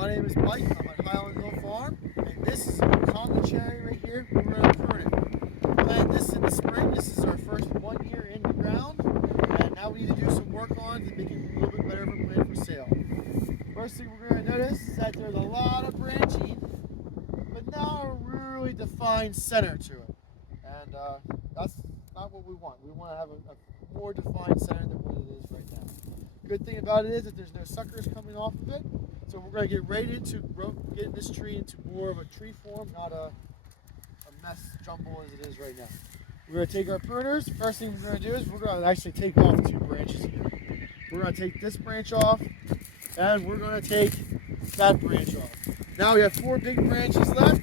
My name is Mike. I'm at Highland Hill Farm, and this is OKame Cherry right here. We're going to prune it. Planted this in the spring. This is our first 1 year in the ground, and now we need to do some work on it to make it a little bit better of a plant for sale. First thing we're going to notice is that there's a lot of branching, but not a really defined center to it, and that's not what we want. We want to have a more defined center than what it is right now. Good thing about it is that there's no suckers coming off of it, so we're going to get right into getting this tree into more of a tree form, not a mess jumble as it is right now. We're going to take our pruners. First thing we're going to do is we're going to actually take off 2 branches here. We're going to take this branch off, and we're going to take that branch off. Now we have 4 big branches left.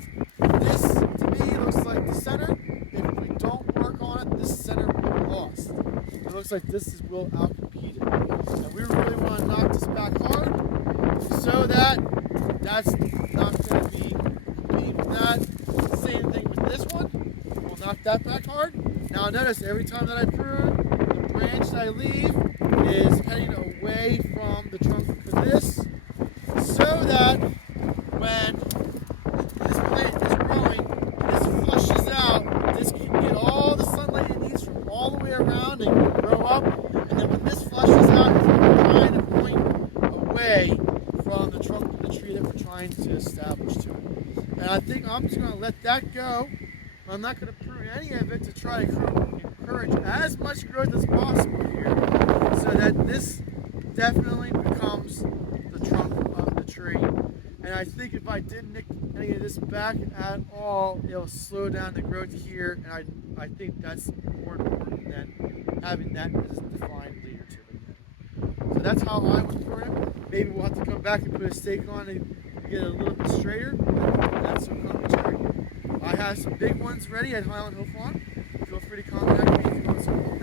This, to me, looks like the center. If we don't work on it, this center will be lost. It looks like this will outcompete it. And we really want to knock this back hard so that that's not going to be competing with that. Same thing with this one. We'll knock that back hard. Now notice every time that I prune, the branch that I leave is heading away from the trunk of this, so that when this plant is growing, this flushes out, this can get all the sunlight it needs from all the way around and grow up, and then when this flushes out, it's going to kind of point away from the trunk of the tree that we're trying to establish to it. And I think I'm just going to let that go. I'm not going to prune any of it to try to encourage as much growth as possible here, so that this definitely becomes the trunk of the tree. And I think if I didn't nick any of this back at all, it'll slow down the growth here, and I think that's more important than having that as a defined leader to it. So that's how I would prune it. Maybe we'll have to come back and put a stake on it and get it a little bit straighter. That's OKame Cherry. I have some big ones ready at Highland Hill Farm. Feel free to contact me if you want some more.